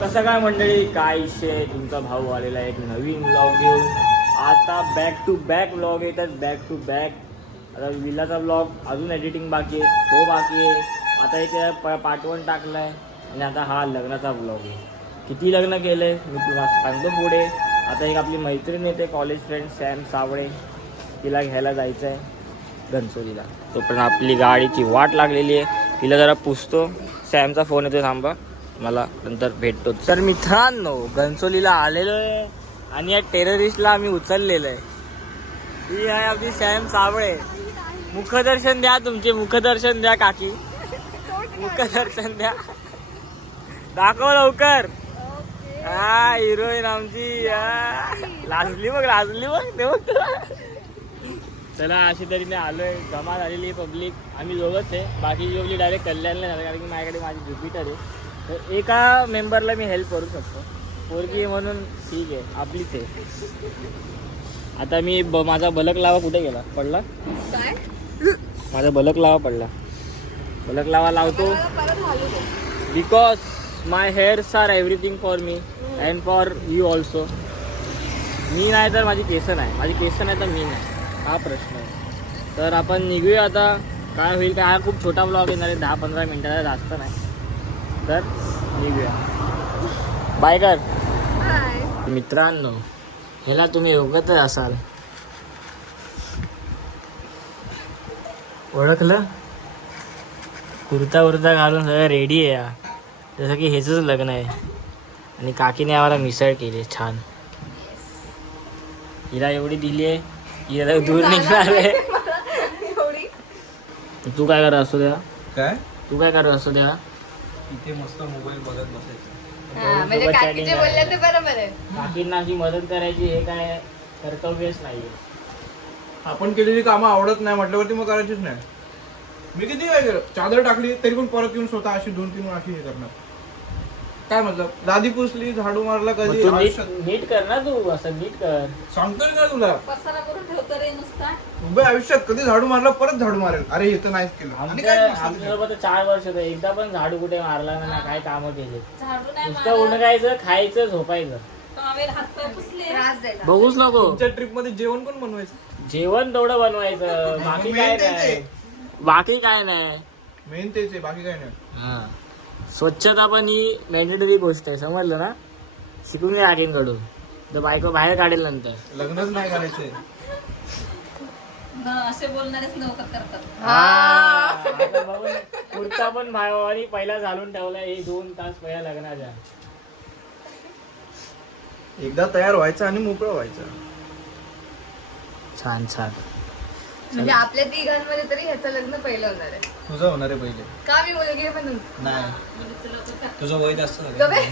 कसं काय मंडळी, काय विषय, तुमचा भाऊ आलेला एक नवीन व्लॉग घेऊन. आता बॅक टू बॅक व्लॉग येतात, बॅक टू बॅक. आता विलाचा व्लॉग अजून एडिटिंग बाकी आहे, तो बाकी आहे. आता इथे पार्ट 1 टाकला आहे आणि आता हा लग्नाचा व्लॉग आहे. किती लग्न केलं आहे मी तुला सांगतो पुढे. आता एक आपली मैत्रीण येते, कॉलेज फ्रेंड सॅम सावळे, तिला घ्यायला जायचं आहे घनसोलीला. तोपर्यंत आपली गाडीची वाट लागलेली आहे, तिला जरा पुसतो. सॅमचा फोन येतो, थांबा, मला नंतर भेटतो. तर मित्रांनो, घनसोलीला आलेलो आहे आणि या टेररिस्टला आम्ही उचललेलं आहे. ही आहे आपली सॅम सावळे. मुखदर्शन द्या, तुमचे मुखदर्शन द्या काकी, मुखदर्शन द्या, दाखव लवकर. हा हिरोईन आमची, लाजली बघ, लाजली बघ, ते बघ. चला, अशी तरीने आलोय, जमा झालेली पब्लिक. आम्ही दोघंच आहे, बाकी पब्लिक डायरेक्ट कल्याणला झालं, कारण की माझ्याकडे माझी ज्युपिटर आहे. तर एका मेंबरला मी हेल्प करू शकतो, पोरगी म्हणून ठीक आहे, आपलीच आहे. आता मी माझा बलक लावा कुठे गेला, पडला काय? माझा बलक लावा पडला. बलक लावा लावतो, because my hairs are everything for me and for you also. मी नाही तर माझी केस नाही, माझी केस नाही तर मी नाही, हा प्रश्न आहे. तर आपण निघूया आता, काय होईल काय. हा खूप छोटा ब्लॉग येणार आहे, 10-15 मिनिटाचा, जास्त नाही. तर निघूया, बाय कर. मित्रांनो, ह्याला तुम्ही ओळखतच असाल, ओळखलं? कुर्ता उर्ता घालून सगळं रेडी आहे या, जसं की ह्याचंच लग्न आहे. आणि काकीने आम्हाला मिसळ केली छान. हिला एवढी दिली आहे, हिला दूर निघणार आहे. तू काय करत असतो तेव्हा? काय तू काय करत असतो तेव्हा? इथे मस्त मोबाईल बघत बसायचं. म्हणजे काकी जे बोलले ते बरोबर आहे. काकींना अशी मदत करायची हे काय कर्तव्यच नाहीये. आपण केलेली कामं आवडत नाही म्हटल्यावरती मग करायचीच नाही. मी किती काय केलं, चादर टाकली तरी पण परत येऊन स्वतः अशी 2-3 अशी हे करणार. काय मतलब, लादी पुसली, झाडू मारला, कधी तू नीट कर ना, तू असं नीट कर. सांगतोय ना तुला, पसारा करून ठेवतो रे नुसता. उभे आयुष्यात कधी झाडू मारला परत झाडू मारेल. अरे हे तर नाहीच केलं. आणि काय आमच्यासोबत 4 वर्ष होतं, एकदा पण झाडू कुठे मारला ना, काय कामं केले. झाडू नाही नुसतं उठायचं, खायचं, झोपायचं, हातपाय पुसले, त्रास द्यायला. बघूच नको. तुमच्या ट्रिप मध्ये जेवण कोण बनवायचं? जेवण तेवढं बनवायचं, बाकी काय नाही, बाकी काय नाही. मेन तेच आहे, बाकी काय नाही. स्वच्छता पण ही मॅन्डेटरी गोष्ट आहे, समजलं ना. शिकून घ्या आगींकडून, तर बायको बाहेर काढेल नंतर. लग्नच नाही करायचंय. असे बोलणारेच नोकर करतात. आता बघून कुर्ता पण भावानी पहिला घालून ठेवला, हे 2 तास पहिला लग्नाच्या. एकदा तयार व्हायचं आणि मोकळं व्हायचं. छान छान. म्हणजे आपल्या तिघांमध्ये तरी ह्याचं लग्न पहिलं होणार आहे. तुझं होणार आहे पहिले. का मी मुलगी म्हणून? नाही, तुझं वय जास्त झालं. गबे.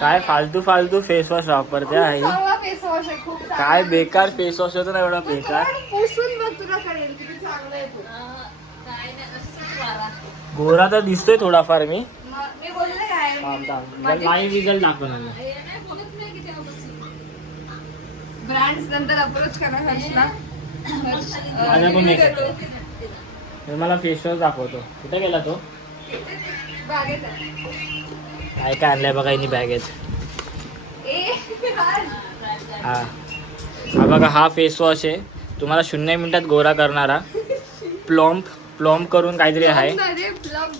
काय फालतू फालतू फेस वॉश वापरते आई. चांगला फेस वॉश आहे, खूप चांगला. काय बेकार फेस वॉश होतो ना, एवढा बेकार. पुसून बघ, तुला कळेल किती चांगला आहे तो. काय नाही, असंच वारा. गोरा तर दिसतोय थोडाफार मी. मी बोलले काय? नाही रिझल्ट दाखवणार. ब्रँड्स नंतर अप्रोच करा हर्षला. माझा पण मेकअप. मला फेस वॉश दाखवतो, कुठे गेला तो? बागेत आहे. काय काय आणलंय बघा इनी बॅगेत. हा हा बघा, हा फेस वॉश आहे, तुम्हाला 0 मिनिटात गोरा करणारा. प्लॉम्प करून काहीतरी आहे.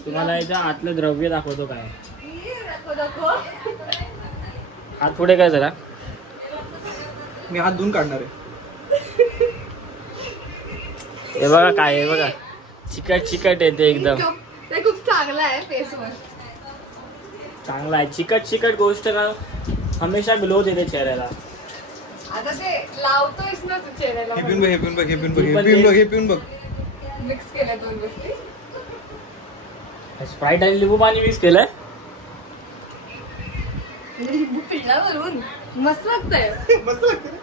तुम्हाला याचं आतलं द्रव्य दाखवतो काय. हात पुढे काय जरा. मी हात धुवून काढणार आहे. हे बघा काय आहे बघा, चिकट चिकट येते एकदम. ते खूप चांगला आहे फेस वॉश. चांगला आहे, चिकट चिकट गोष्ट ना हमेशा ग्लो देते चेहऱ्याला. आता ते लावतोयस ना तू चेहऱ्याला. हे पिऊन बघ, हे पिऊन बघ, हे पिऊन बघ, हे पिऊन बघ, हे पिऊन बघ. मिक्स केल्या 2 गोष्टी. स्प्राईट आणि लिंबू पाणी मिक्स केलंय. लिंबू पिळला वरून, मस्त लागतंय. मस्त लागतं.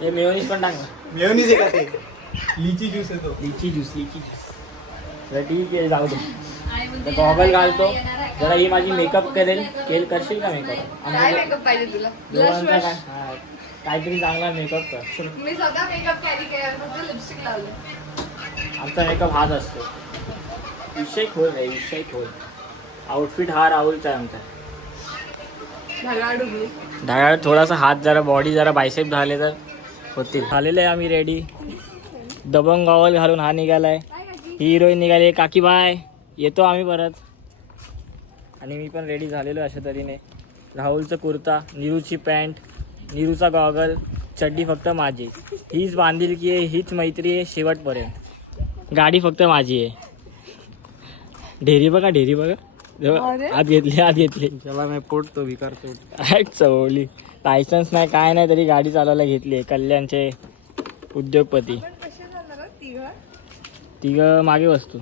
हे मेयोनीज पण टाक ना. मेयोनीज आहे का ते? लिची ज्यूस आहे तो. लिची ज्यूस. तर ठीक आहे, जाऊ दे. गॉगल घालतो जरा. ही माझी मेकअप करशील का मेकअप? काय मेकअप पाहिजे तुला? दोघांचा काय? हा, काहीतरी चांगला मेकअप कर. मी स्वतः मेकअप कॅरी केला, फक्त लिपस्टिक लावलं. आमचा मेकअप हाच असतो. विषय खोल रे, विषय खोल. आउटफिट हा राहुलचा आहे आमचा. ढगाळू घेऊ. ढगाळ थोडासा हात जरा बॉडी जरा बायसेप झाले तर होतील. झालेलं आहे आम्ही रेडी. दबंग गॉगल घालून हा निघालाय. ही हिरोईन निघाली. काकी बाय येतो आम्ही परत. आणि मी पण रेडी झालेलो अशा तऱ्हेने. राहुलचं कुर्ता, नीरूची पॅन्ट, नीरूचा गॉगल, चड्डी फक्त माझी. हीच बांधिलकी आहे, हीच मैत्री आहे शेवटपर्यंत. गाडी फक्त माझी आहे. ढेरी बघा, ढेरी बघा. आत घेतली. त्याला नाही पोटतो विकार चवली. लायसन्स नाही काय नाही तरी गाडी चालवायला घेतली. कल्याणचे उद्योगपती. तिघ मागे बसतो.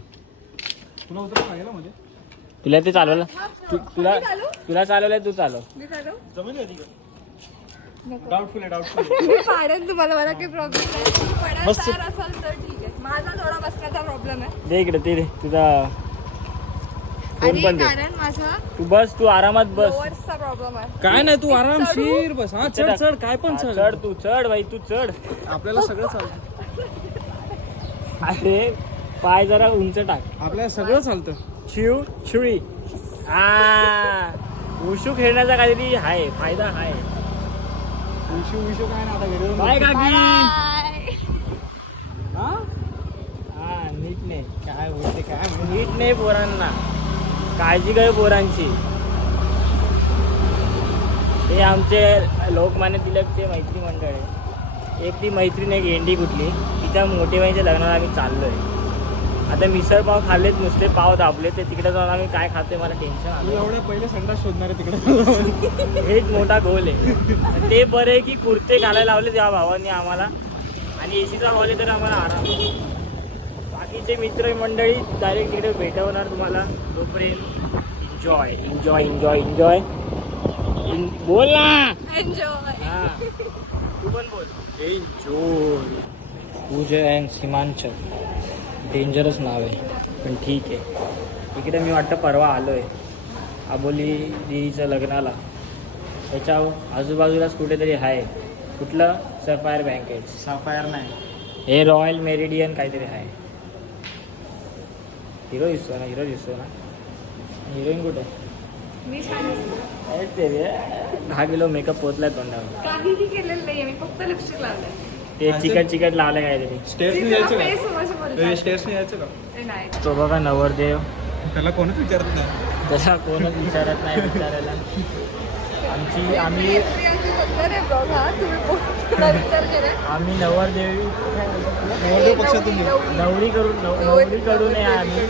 तुला उतर सांगितलं म्हणजे तुला ते चालवलं. तुला चालवलंय, तू चालव. जमेल का तिकडं? डाऊटफुल आहे डाऊटफुल. मी पाडेन तुम्हाला, मला काही प्रॉब्लेम नाही. तुम्ही पडायला तयार असाल तर ठीक आहे. माझा थोडा बसण्याचा प्रॉब्लेम आहे. दे इकडे ते तुझा फोन आणि पण दे. कारण माझा तू बस, तू आरामात बस. लोअर्सचा प्रॉब्लेम आहे. काय नाही तू आरामशीर बस. हा चढ चढ काय पण चढ. चढ तू, चढ भाई तू चढ. आपल्याला सगळं चालतं. अरे पाय जरा उंच टाक. आपल्याला सगळं चालतं. शिव शिळी. उशू खेळण्याचा काहीतरी आहे, फायदा आहे. विशू काय ना आता घरी बाय काकी. Bye. हा नीट नाही, काय बोलते काय नीट नाही पोरांना. काळजी घे पोरांची. हे आमचे लोकमान्य तिलकचे मैत्री मंडळ आहे. एक ती मैत्रीण एक एंडी कुठली, तिच्या मोठे बहिणीच्या लग्नाला आम्ही चाललोय. आता मिसळ पाव खाल्लेत, नुसते पाव दाबले. ते तिकडे जाऊन आम्ही काय खातोय मला टेन्शन आलं. एवढ्या पहिले संडास शोधणार आहे तिकडे. हेच मोठा गोल आहे. ते बरं आहे की कुर्ते घालायला लावले त्या भावांनी आम्हाला. आणि एसीचा हॉल तर आम्हाला आराम. बाकीचे मित्र मंडळी डायरेक्ट तिकडे भेटवणार तुम्हाला. तोपर्यंत एन्जॉय एन्जॉय एन्जॉय एन्जॉय. बोल ना. Enjoy. हा तू पण बोल. Enjoy. Pooja and Seemanchal. Dangerous नाव आहे पण ठीक आहे. इकडे मी वाटतं परवा आलो आहे आबोली दीदीचं लग्नाला. त्याच्या आजूबाजूलाच कुठेतरी आहे. कुठलं? Sapphire banquet. साफायर नाही, हे रॉयल मेरिडियन काहीतरी आहे. हिरो दिसतो ना, हिरो दिसतो ना. हिरोईन कुठे? मी छान दिसते. ते 10 किलो मेकअप पोचलाय तोंडावर. काहीही केलेलं नाहीये मी, फक्त लिपस्टिक लावलंय. ते चिकट लावलंय काहीतरी. स्टेअर्सने यायचं face का? समोरचं बोलतात. स्टेअर्सने यायचं का? ते नाही. तो बघा नवरदेव. त्याला कोणच विचारत नाही. त्याला कोणच विचारत नाही विचारायला. आम्ही प्रियांका सुंदर आहे ब्लॉग हा. तुम्ही थोडा विचार करा. आम्ही नवरदेवी नवरदेव पक्षातून येऊ. नवरीकडून आहे आम्ही.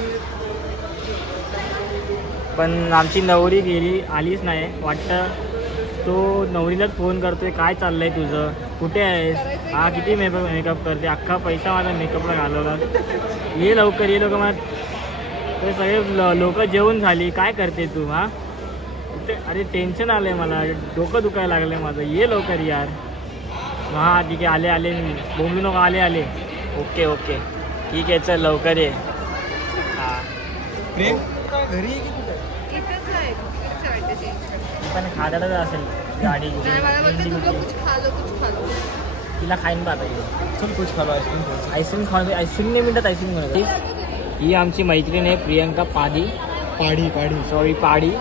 पण आमची नवरी गेली, आलीच नाही वाटतं. तो नवरीलाच फोन करतोय, काय चाललंय तुझं, कुठे आहेस? हा किती मेकअप करते, अख्खा पैसा माझा मेकअपला घालवला. ये लवकर ये. लोक मग ते सगळे लोक जेवण झाली, काय करते तू? हा अरे टेन्शन आलंय मला, डोकं दुखायला लागलंय माझं. ये लवकर यार. हा ठीक आहे, आले बोंबलू नको. आले ओके ठीक आहे, चल लवकर ये. हां प्रेम घरी की कुठे? इथंच आहे. इथंच आहे वाटतं change करायला. पण खादाडच असेल गाडी. नाही, मला बोलते तुला कुछ खा लो. तिला खाईन बाबा. चल कुछ खालो आईस्क्रीम. आईस्क्रीम खाऊन आईस्क्रीम नाही मिळतात. आईस्क्रीम म्हणत. ही आमची मैत्रीण आहे प्रियंका पाडी. सॉरी पाडी.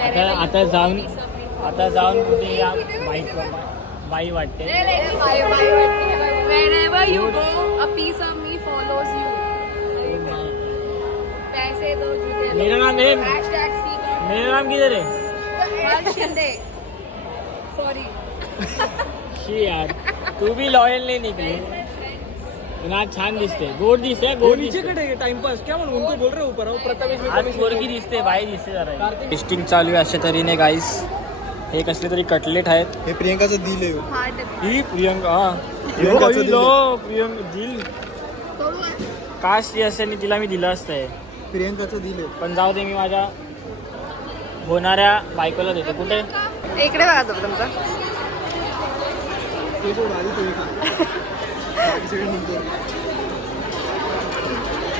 आता जाऊन कुठे या बाई वाटते. Wherever you go, a piece of me follows you. पैसे दो जुटे. मेरा नाम है. Hashtag Seeger. मेरा नाम किधर है? हर्ष शिंदे. Sorry. शी यार, तू भी लॉयल नाही निघली. पण आज छान दिसते, गोड दिसते. नीचेकडे टाइमपास क्या म्हणून उनको बोल रहे ऊपर आओ. प्रथमेश आज पोरगी दिसते, बाई दिसते जरा. टेस्टिंग चालू आहे अशा तऱ्हेने गाईस. हे कसले तरी कटलेट आहेत. हे प्रियंकाचं दिल आहे. Hard. ही प्रियंका. प्रियंकाचं दिल. प्रियंका दिल. तोडू आहे. काश ती असेल तिला मी दिलं असतंय. प्रियंकाचं दिल आहे. पण जाऊ दे, मी माझ्या होणाऱ्या बायकोला देतो. कुठे? इकडे बघा तो तुमचा. ते सोड आधी तो एक.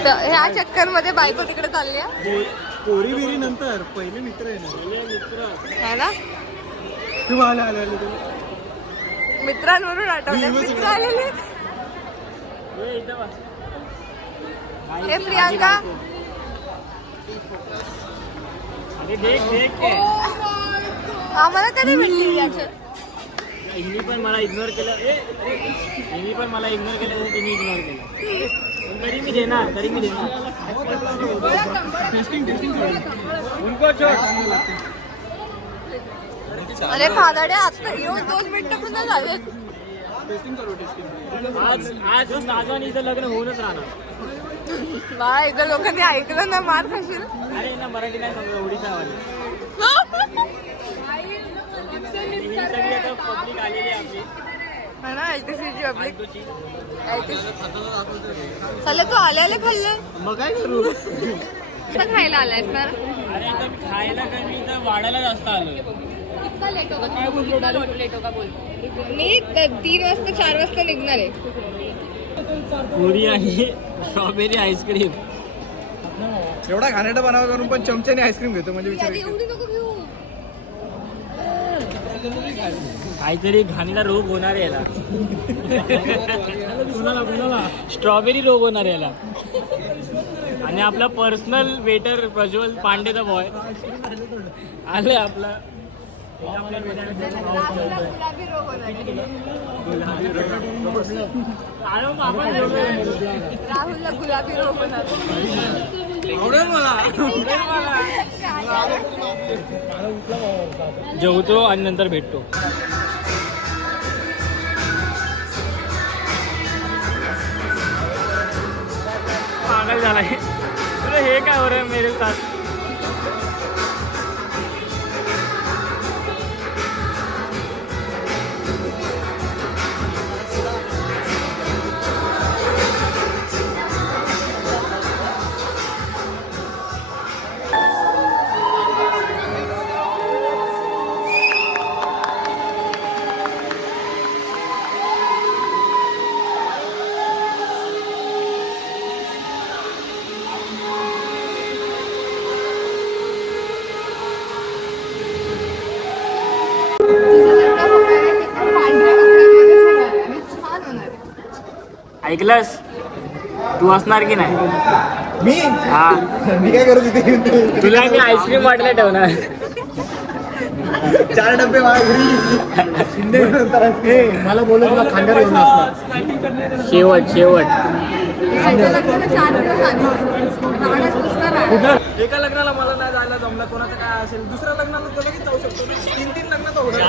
तर ह्या चक्कर मध्ये बायको तिकडे चालली आहे. पोरी बिरी नंतर पहिले मित्र आहे ना. है ना. तू आले मित्रांवरून आठवले. मित्र आलेले. हे प्रियांका. आम्हाला कधी भेटली रिॲक्शन? हिनी पण मला इग्नोर केलं हिनी पण मला इग्नोर केलं तर तिने इग्नोर केलं पण तरी मी देणार अरे खादाडे आता येऊन 2 मिनिटं पण नाही झालेत. आज नाजवानीचं लग्न होऊनच राहणार. बा एकदा लोकांनी ऐकलं ना मार खाशील. अरे ना मराठी नाही समजा ओडिशा वाली ही सगळी आता पब्लिक आलेली आहे आपली है ना एचटीसीची पब्लिक. चला तू आले खाल्ले मग काय करू. कुठं खायला आलायस तर? अरे आता मी खायला कमी तर वाढायला जास्त आलोय. कितना लेट होगा? लेट होगा बोल. मी 3 वाजता 4 वाजता निघणार आहे. पुरी आणि स्ट्रॉबेरी आईस्क्रीम. एवढा घाणेरडा बनावा करून पण चमच्याने आईस्क्रीम घेतो म्हणजे विचार. एवढी नको घेऊ. काहीतरी घाणीला रोग होणार आहे याला. कुणाला स्ट्रॉबेरी रोग होणार आहे याला. आणि आपला पर्सनल वेटर प्रज्वल पांडेचा बॉय आले आपला. गुलाबी रोग होणार आहे. राहुलला गुलाबी रोग होणार. आवडेल मला. जेवतो आणि नंतर भेटतो. पागल झालाय. हे काय हो रे मेरे साथ. ऐकलंस तू असणार की नाही. मी हा मी काय करू तिथे. तुला मी आईस्क्रीम वाटलं ठेवणार. 4 डब्बे माझ्या घरी शिंदे मला बोलत मला खांद्यावर येऊन असणार. शेवट एका लग्नाला मला नाही जायला जमलं. कोणाचं काय असेल दुसऱ्या लग्नाला तर लगेच जाऊ शकतो. 3 लग्न तर होणार.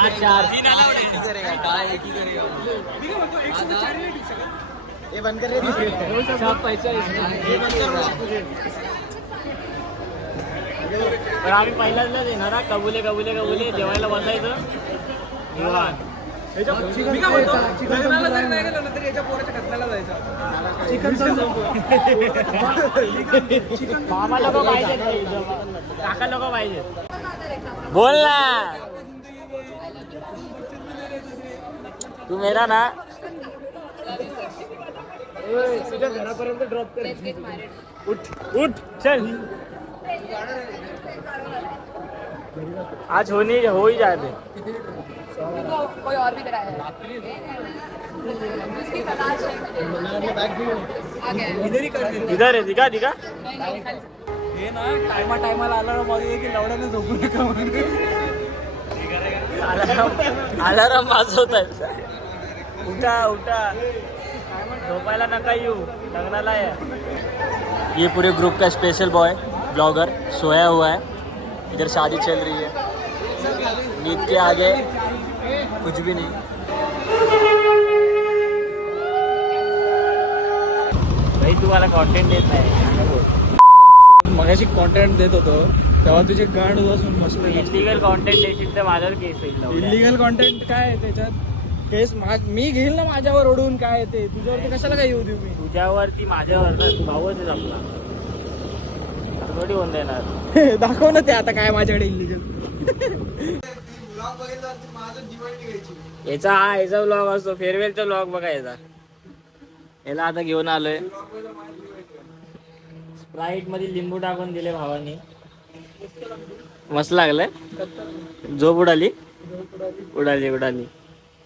पण आम्ही पहिल्यांदाच येणार हा. कबुले जेवायला बसायचं. मी काय म्हणतो, लग्नाला जर नाही गेलो ना तरी याच्या पोराच्या खतल्याला जायचं. मामा लोक पाहिजे, काका लोक पाहिजे. बोल ना तू मेरा ना. तुझ्या घरापर्यंत ड्रॉप कर. उठ चल. आज हो ही जाते. कोई और भी कराया है उसकी तलाश है. इधर है दिखा हे ना टायमाला आला माझे की लवड्याने झोपू नका म्हणून. अलाराम वाजवतात. उठा झोपायला नका येऊ. लग्नाला है. ये पूरे ग्रुप का स्पेशल बॉय ब्लॉगर सोया हुआ है. इधर शादी चल रही है. नींद के आगे कुछ भी नहीं. भाई तुम्हाला कंटेंट देत नाही. मगाशी कॉन्टेंट देत होतो तेव्हा तुझे गांड बसून मस्त. इलिगल कंटेंट देशील तर माझ्यावर केस होईल. इलिगल कॉन्टेंट काय आहे त्याच्यात. केस मी घेईल ना माझ्यावर ओढून. काय आहे ते तुझ्यावरती कशाला काय येऊ देऊ मी. तुझ्यावरती माझ्यावर तू भाऊच आहे आपला. थोडी होऊन देणार. दाखव ना ते आता काय माझ्याकडे इलिगल. याचा व्लॉग असतो. फेअरवेलचा व्लॉग बघायचा. याला आता घेऊन आलोय. स्प्राईट मध्ये लिंबू टाकून दिले भावानी. मस्त लागलंय. झोप उडाली.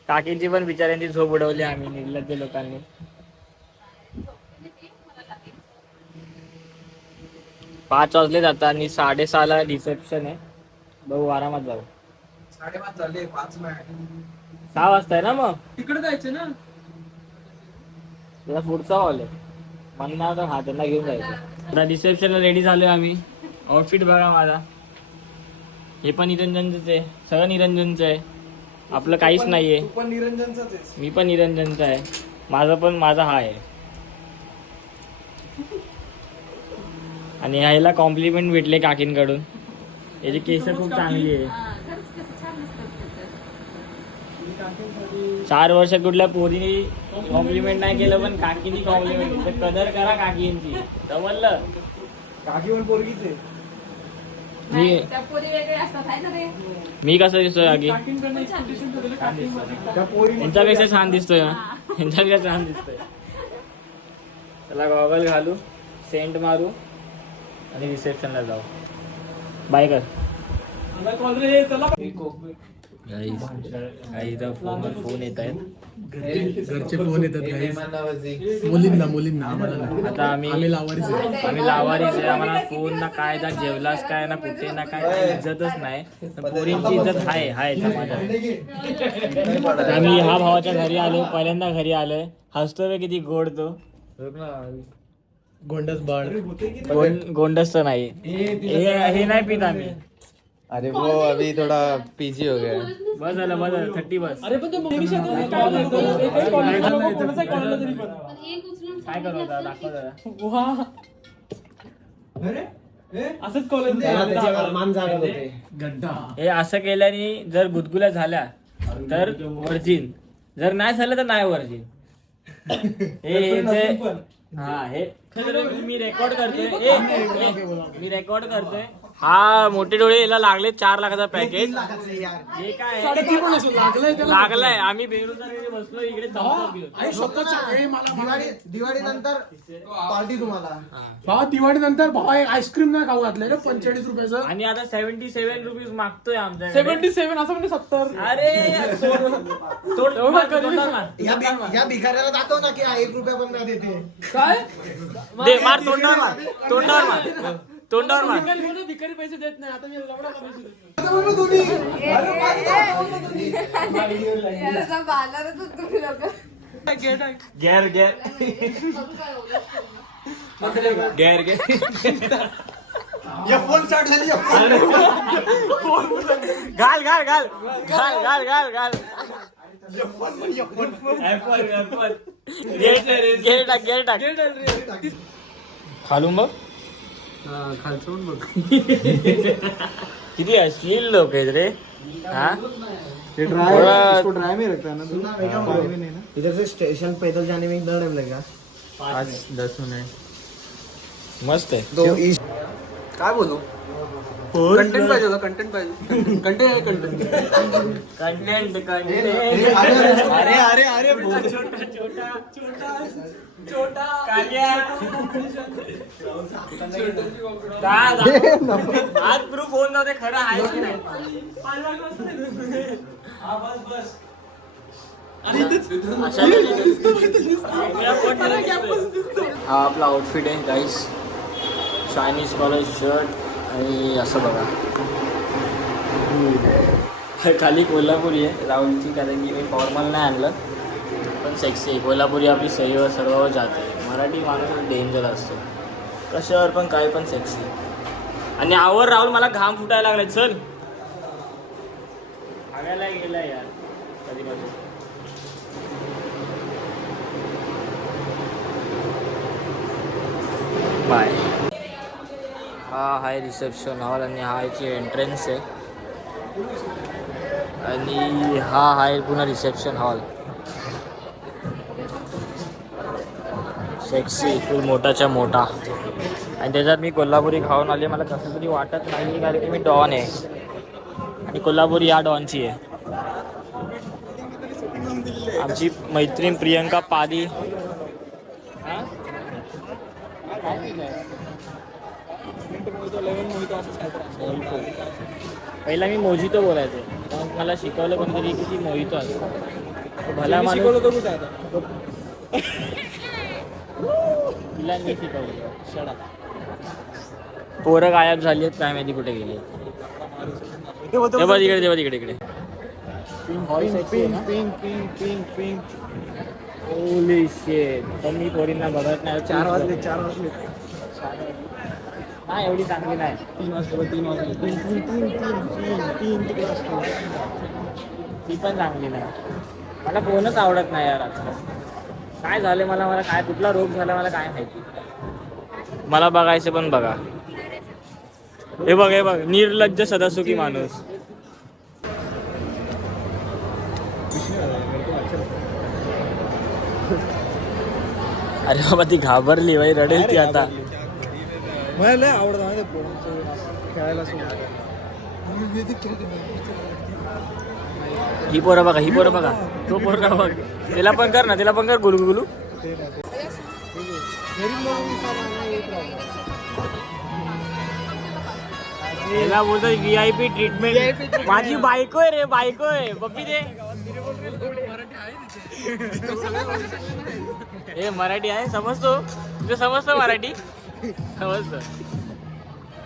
काकींची पण बिचाऱ्यांची झोप उडवली आम्ही निर्लज्ज लोकांनी. 5 वाजले जातात आणि 6:30ला रिसेप्शन आहे. बघू आरामात जाऊ. 5:30 झाले 5 नाही 6 वाजता आहे ना मग तिकडे जायचं ना. त्याला पुढचा हॉल आहे म्हणणार तर हा त्यांना घेऊन जायचं. आता रिसेप्शनला रेडी झालोय आम्ही. आउटफिट बघा माझा. हे पण निरंजनच आहे. सगळं निरंजनचं आहे. आपलं काहीच नाहीये. तू पण निरंजनचाच आहेस. मी पण निरंजनचा आहे. माझा हा आहे. आणि ह्याला कॉम्प्लिमेंट भेटले काकींकडून. याची केस खूप चांगली आहे. 4 वर्ष कुठल्या पोरीने कॉम्प्लिमेंट नाही केलं पण काकीनी कॉम्प्लिमेंट. कदर करा काकींची. समजलं. काकी पण पोरगीच आहे. मी कसं दिसतोय काकी? त्या पोरी यांच्यापेक्षा छान दिसतोय ना. यांच्यापेक्षा छान दिसतोय. त्याला गॉगल घालू, सेंट मारू आणि रिसेप्शनला जाऊ. बाय कर. फोन येत आहेत. घरचे फोन येतात guys. मुलींना आम्हाला नाही. आता आम्ही लावारीच आहे. लावारीच आहे. आम्हाला फोन ना काय ना जेवलास काय ना कुठे ना काय इज्जतच नाही. पोरींची इज्जत आहे समाजात. आम्ही ह्या भावाच्या घरी आलो. पहिल्यांदा घरी आलोय. हसतोय किती गोड तो. गोंडस बाळ. गोंडस तर नाही. हे नाही पित आम्ही. अरे वो अभी थोड़ा पीजी हो गया. बस झालं 30 बस. अरे पण तो काय करू आता दाखव जरा. असंच कॉलेज गड्डा. हे असं केल्याने जर गुदगुल्या झाल्या तर वर्जिन. जर नाही झालं तर नाही वर्जिन. हे मी रेकॉर्ड करतोय. हा मोठे डोळे याला लागले 4 लाखाचा पॅकेज. हे काय लागलाय. आम्ही बेरोजगार बसलो इकडे. दिवाळी नंतर पार्टी तुम्हाला. दिवाळी नंतर भावा एक आईस्क्रीम नाही खाऊ घातलंय ना 45 रुपयाचं. आणि आता 77 रुपीज मागतोय आमच्या. 77 असं म्हणजे 70. अरे या भिकाऱ्याला दाखव ना की 1 रुपया पण नाही देते. काय दे मार. तोंडावर मार. भिकारी पैसे देत नाही. आता मी लवडा पैसे देतो. गॅर या फोन स्टार्ट झाली. घाल खालून बघ. खालचं बघ. किती अश्लील लोक आहेत रे. हा ड्राई में रखता है ना. इधर से स्टेशन पैदल जाने में कितना टाइम लगेगा? 5-10 मिनिट. मस्त आहे. काय बोलू. कंटेंट पाहिजे होता. कंटेंट पाहिजे. कंटेंट अरे छोटा कालिया. आज प्रूफ होऊन जाते खरं आहे की नाही. हा आपला आउटफिट आहे गाईस. चायनीज कॉलर शर्ट आणि असं बघा. खाली कोल्हापुरी आहे राहुलची. कारण की मी फॉर्मल नाही आणलं पण सेक्सी आहे. कोल्हापुरी आपली सर्व जाते. मराठी माणूस डेंजर असतो. कशावर पण काय पण सेक्सी. आणि आवर राहुल मला घाम फुटायला लागलाय. चल आगायला गेलाय यार कधीपासून. बाय. हा आहे रिसेप्शन हॉल आणि हा याची एंट्रन्स आहे. आणि हा आहे पुन्हा रिसेप्शन हॉल. सेक्सी फुल मोठाच्या मोठा. आणि त्याच्यात मी कोल्हापुरी खाऊन आले. मला कसं तरी वाटत नाही कारण की मी डॉन आहे आणि कोल्हापुरी या डॉनची आहे. आमची मैत्रीण प्रियंका पाली. पहिला मी मोजितो बोलायचो. मग मला शिकवलं कोणतरी की ती मोहितो असतो. भला माणूस तिला मी शिकवलं. शडा. पोरं गायब झाली आहेत काय माहिती कुठे गेली. ते बघ इकडे इकडे होली शेट. पण मी पोरींना बघत नाही. 4 वाजले 4 वाजले नाही एवढी चांगली नाही. 3 वाजले 3 वाजले 3 तिकडे असतो. ती पण चांगली नाही. मला कोणच आवडत नाही यार आजकाल. काय झालं मला काय कुठला रोग झाला मला काय माहिती. मला बघायचं पण बघा. हे बघ निर्लज्ज सदासुखी माणूस. अरे बाबा ती घाबरली बाई, रडेल ती आता. मला लय आवडतं माहिती खेळायला सोबत. ही पोरं बघा तो पोरगा बघ. तिला पण कर गुलू. त्याला बोलतो VIP ट्रीटमेंट. माझी बायको आहे बघी दे. हे मराठी आहे समजतो तुझं, समजतं मराठी समजतं.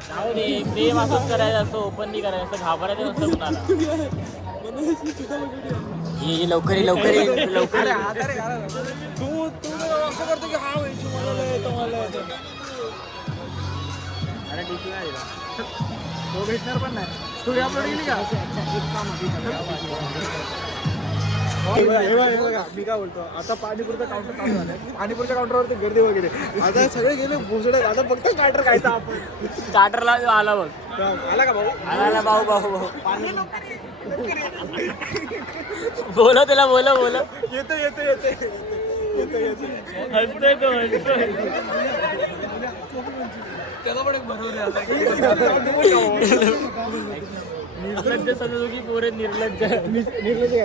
जाऊ दे, प्रेम असंच करायचं असतं, ओपनली करायचं असतं, घाबरायचं नसतं कुणाला. ये लवकर अरे टीसी नाही दिला. तो भेटणार पण नाही. स्टोरी अपलोड केली का? मी काय बोलतो, आता पाणीपुरचा काउंटर चालू झालाय. पाणीपुरच्या काउंटरवरती गर्दी वगैरे आता सगळे गेले भोसडे. आता फक्त स्टार्टर खायचा आपण. स्टार्टरला आला बघ. आला का भाऊ? आला भाऊ. बोलो त्याला बोलो. येते हसतोय तो हसतोय. त्याला पण एक बरोबर निर्लज्ज सदासुखी पोरे निर्लज्ज आहे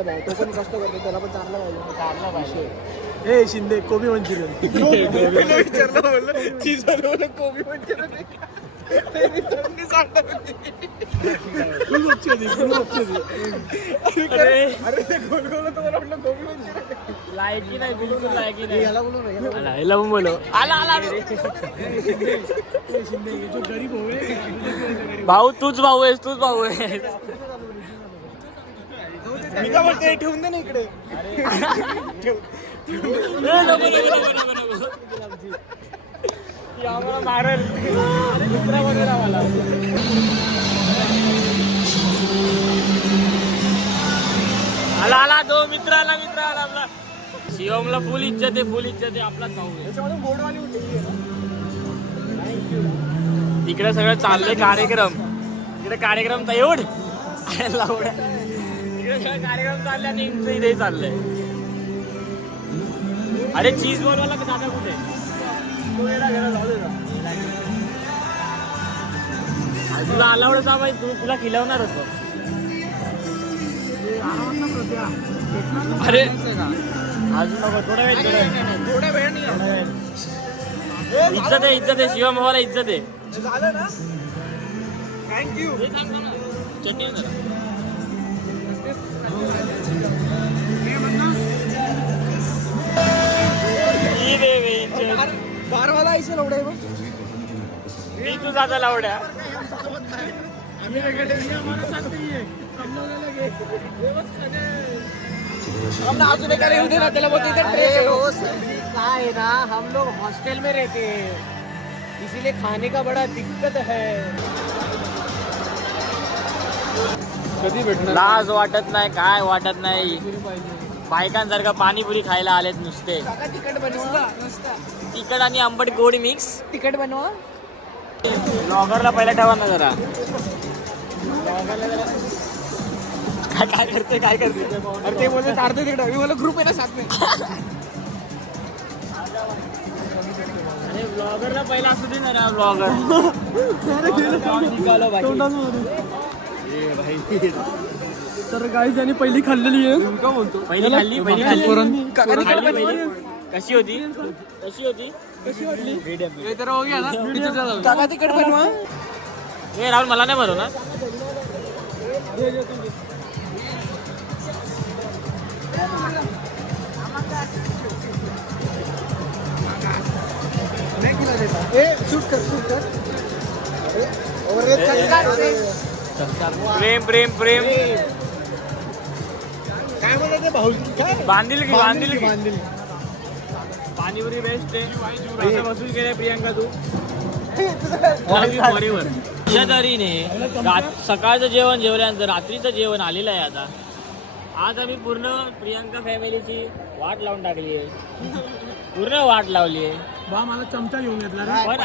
भाऊ. तो पण कष्ट करतो, त्याला पण चांगला पाहिजे. ए शिंदे कोबी मंचुरियन विचारलं बोललं चीज बनवलं कोबी मंचुरियन. अरे ते गोल तर मला म्हटलं कोबी मंचुरियन. लायकी नाही, बिलकुल लायकी नाही. याला बोलू याला पण बोलो. आला शिंदे जो गरीब होवे. भाऊ तूच भाऊ आहेस. मी काय बोलते, ठेवून दे ना इकडे. आम्हाला मारेल मित्र वगैरे मला. आला तो मित्र आला आपला. शिवमला फुल इज्जत आहे आपला भाऊ आहे. त्याच्यामध्ये बोर्डवाली होती. तिकडे सगळं चाललंय कार्यक्रम. तिकडे कार्यक्रम तर एवढ लावड्या. तिकडे सगळं कार्यक्रम चालले आणि इथे चाललंय. अरे चीज बनवायला दादा कुठे? तुला अलावड माहिती, तुला खिलवणार होतो. अरे अजून नको, थोडा वेळ इज्जत आहे शिवा भावाला इज्जत आहे. झालं ना? थँक्यू. चटणी बारवाला आयसं लवडा आहे. मी तू जाता लावड्या. अजून एका येऊ दे ना त्याला. काय है ना, हम लोग हॉस्टल में रहते हैं, इसीलिए खाने का बड़ा दिक्कत है. कधी भेटणार? लाज वाटत नाही, काय वाटत नाही. बायकांसारखं पाणीपुरी खायला आलेत नुसते. तिखट बनवा. तिखट आणि आंबट गोडी मिक्स. तिखट बनवा. ब्लॉगरला पहिला ठेवा ना जरा. काय करते अरे ते बोलते चालते तिकडे. मी बोललो ग्रुप आहे ना साथ में. अरे ब्लॉगरला पहिला असू दे ना ब्लॉगर. तर गाईज आणि पहिली खाल्लेली आहे. का म्हणतो पहिली खाल्ली. कशी होती? हे तर हो गया ना. काका तिकट बनवा. हे राहुल मला नाही बनव ना. शूट कर. प्रेम प्रेम प्रेम काय म्हणतात ते भाऊ काय बांधील की बांधील पाणीपुरी बेस्ट आहे पैसे वसूल केले प्रियांका तू अशा तऱ्हेने सकाळचं जेवण जेवल्यानंतर रात्रीचं जेवण आलेलं आहे आता. आज आम्ही पूर्ण प्रियांका फॅमिलीची वाट लावून टाकली आहे, पूर्ण वाट लावली आहे. बा मला चमचा घेऊन घेतला रे. पण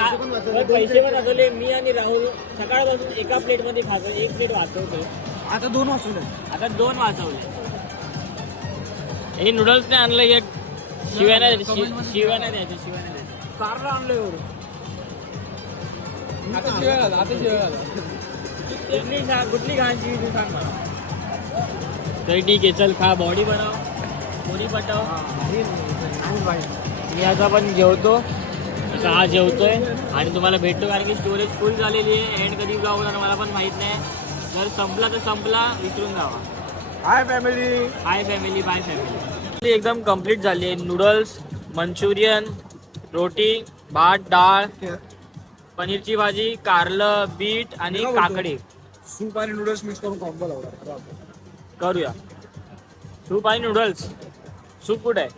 पैसे पण वाचवले. मी आणि राहुल सकाळपासून एका प्लेटमध्ये खातो, एक प्लेट वाचवतो. आता 2 वाजले. आता 2 वाचवले. हे नूडल्सने आणलं एक शिव्या नाही द्यायच्या. कारला आणलं एवढं. कुठली घाणची तू सांग मला. तर ठीक आहे, चल खा, बॉडी बनव, बॉडी पटव. मी आता पण जेवतो, आता हा जेवतोय आणि तुम्हाला भेटतो, कारण की स्टोरेज फुल झालेली आहे. एंड कधी ब्लॉग होणार मला पण माहित नाही. जर संपला तर संपला, विसरून जावा. Hi family. Bye family, bye family. एकदम कम्प्लीट झाली आहे. नूडल्स, मंचुरियन, रोटी, भात, डाळ, पनीरची भाजी, कारलं, बीट आणि काकडी. सूप आणि नूडल्स मिक्स करून कॉम्बो लावला. करूया. सूप आणि नूडल्स. सूप कुठे आहे?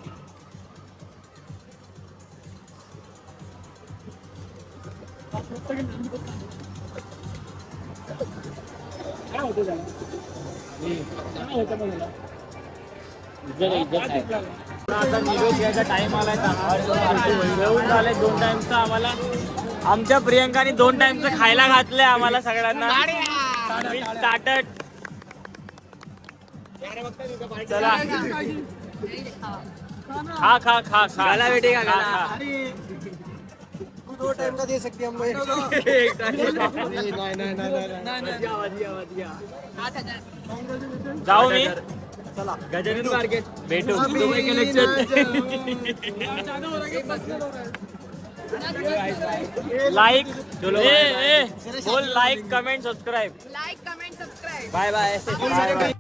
आता निवेद घ्यायचा टाइम आलाय. जेवून झालंय 2 टाइमचा. आम्हाला आमच्या प्रियंकाने 2 टाइमचं खायला घातलंय आम्हाला सगळ्यांना. स्टार्टर. चला खा खा खा खा. तू 2 टाइम का दे सकती हम लोग. नाही. जाऊ मी. चला गजानन मार्केट भेटू. लाईक बोल, like comment subscribe. Like comment subscribe. Bye bye.